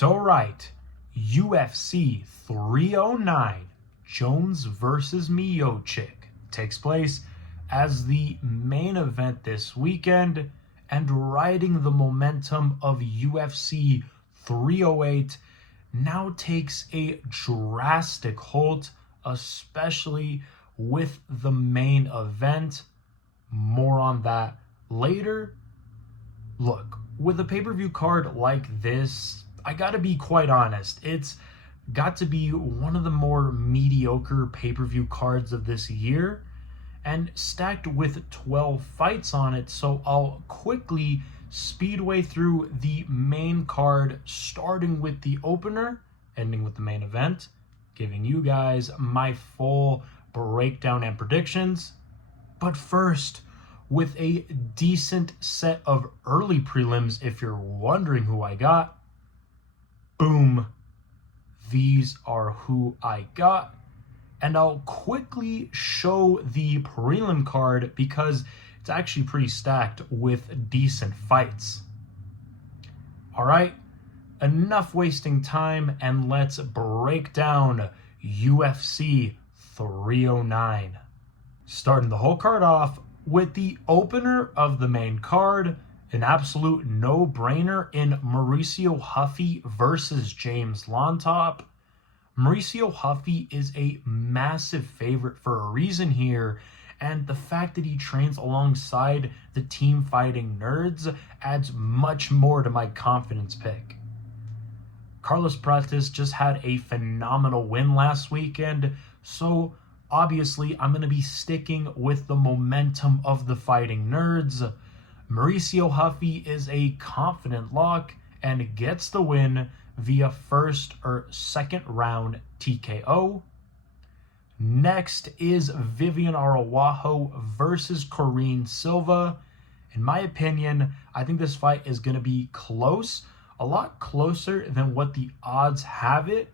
So right, UFC 309, Jones versus Miocic takes place as the main event this weekend, and riding the momentum of UFC 308 now takes a drastic halt, especially with the main event. More on that later. Look, with a pay-per-view card like this, I gotta be quite honest, it's got to be one of the more mediocre pay-per-view cards of this year, and stacked with 12 fights on it, so I'll quickly speedway through the main card, starting with the opener, ending with the main event, giving you guys my full breakdown and predictions. But first, with a decent set of early prelims, if you're wondering who I got, boom, these are who I got. And I'll quickly show the prelim card because it's actually pretty stacked with decent fights. All right, enough wasting time, and let's break down UFC 309. Starting the whole card off with the opener of the main card, an absolute no-brainer in Mauricio Ruffy versus James Llontop. Mauricio Ruffy is a massive favorite for a reason here, and the fact that he trains alongside the team fighting nerds adds much more to my confidence pick. Carlos Prates just had a phenomenal win last weekend, so obviously I'm going to be sticking with the momentum of the fighting nerds. Mauricio Ruffy is a confident lock and gets the win via first or second round TKO. Next is Viviane Araujo versus Karine Silva. In my opinion, I think this fight is going to be close, a lot closer than what the odds have it,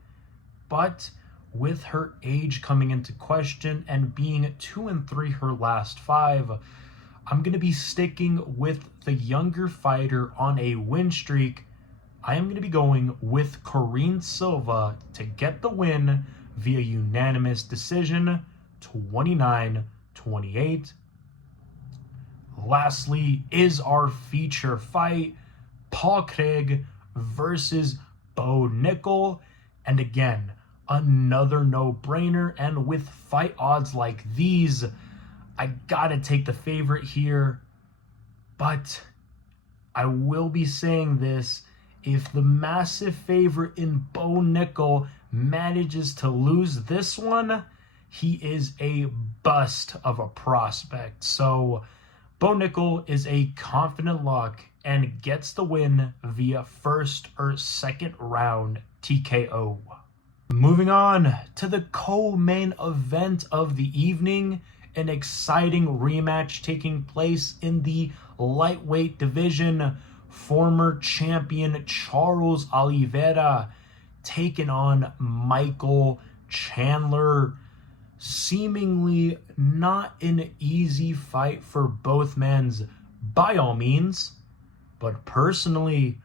but with her age coming into question and being 2-3 her last 5, I'm going to be sticking with the younger fighter on a win streak. I am going to be going with Karine Silva to get the win via unanimous decision, 29-28. Lastly is our feature fight, Paul Craig versus Bo Nickal. And again, another no-brainer, and with fight odds like these, I gotta take the favorite here. But I will be saying this, if the massive favorite in Bo Nickal manages to lose this one, he is a bust of a prospect. So Bo Nickal is a confident lock and gets the win via first or second round TKO. Moving on to the co-main event of the evening, an exciting rematch taking place in the lightweight division. Former champion Charles Oliveria taking on Michael Chandler. Seemingly not an easy fight for both men by all means, but personally,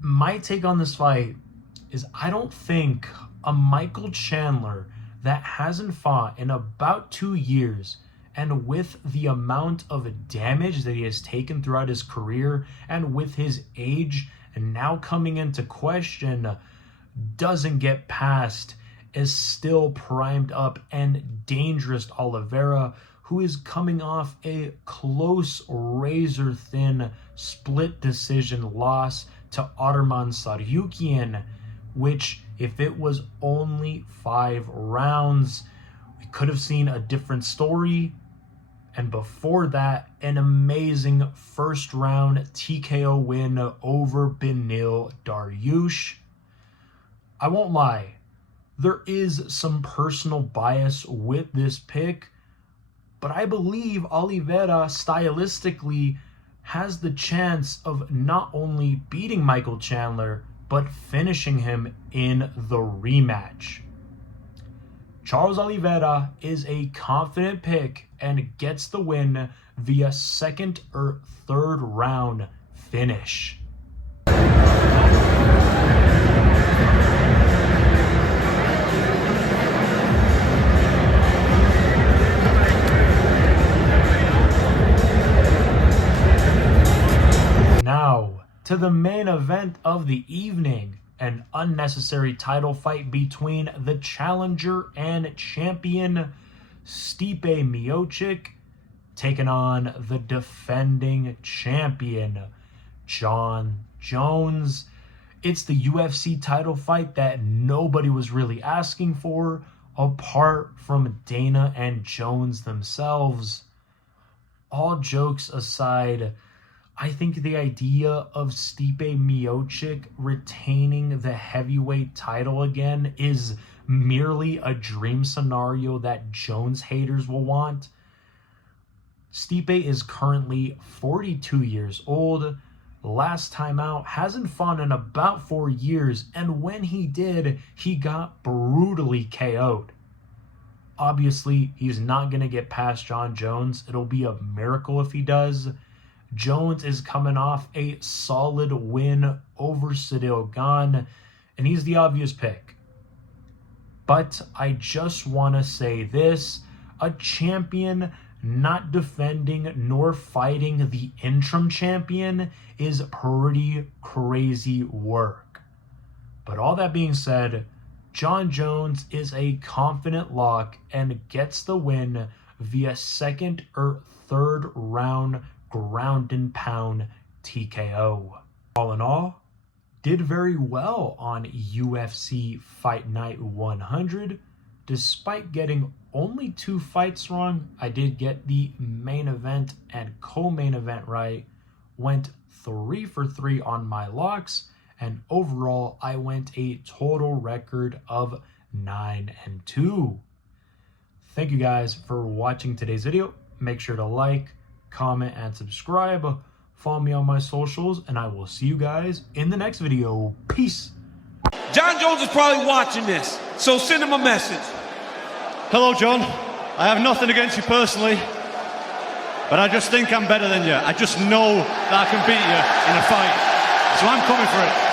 my take on this fight is I don't think a Michael Chandler that hasn't fought in about 2 years, and with the amount of damage that he has taken throughout his career, and with his age and now coming into question, doesn't get past is still primed up and dangerous Oliveria, who is coming off a close, razor-thin split decision loss to Arman Tsarukyan, which, if it was only 5 rounds, we could have seen a different story. And before that, an amazing first round TKO win over Beneil Dariush. I won't lie, there is some personal bias with this pick, but I believe Oliveira stylistically has the chance of not only beating Michael Chandler, but finishing him in the rematch. Charles Oliveira is a confident pick and gets the win via second or third round finish. to the main event of the evening, an unnecessary title fight between the challenger and champion Stipe Moicic taking on the defending champion Jon Jones. It's the UFC title fight that nobody was really asking for apart from Dana and Jones themselves. All jokes aside, I think the idea of Stipe Moicic retaining the heavyweight title again is merely a dream scenario that Jones haters will want. Stipe is currently 42 years old. Last time out, hasn't fought in about 4 years, and when he did, he got brutally KO'd. Obviously, he's not going to get past Jon Jones. It'll be a miracle if he does. Jones is coming off a solid win over Ciryl Gane, and he's the obvious pick. But I just want to say this, a champion not defending nor fighting the interim champion is pretty crazy work. But all that being said, Jon Jones is a confident lock and gets the win via second or third round ground and pound TKO. All in all, did very well on UFC Fight Night 100. Despite getting only 2 fights wrong, I did get the main event and co-main event right. Went 3 for 3 on my locks, and overall I went a total record of 9-2. Thank you guys for watching today's video. Make sure to like, comment, and subscribe. Follow me on my socials, and I will see you guys in the next video. Peace. Jon Jones is probably watching this, so send him a message. Hello, Jon. I have nothing against you personally, but I just think I'm better than you. I just know that I can beat you in a fight, so I'm coming for it.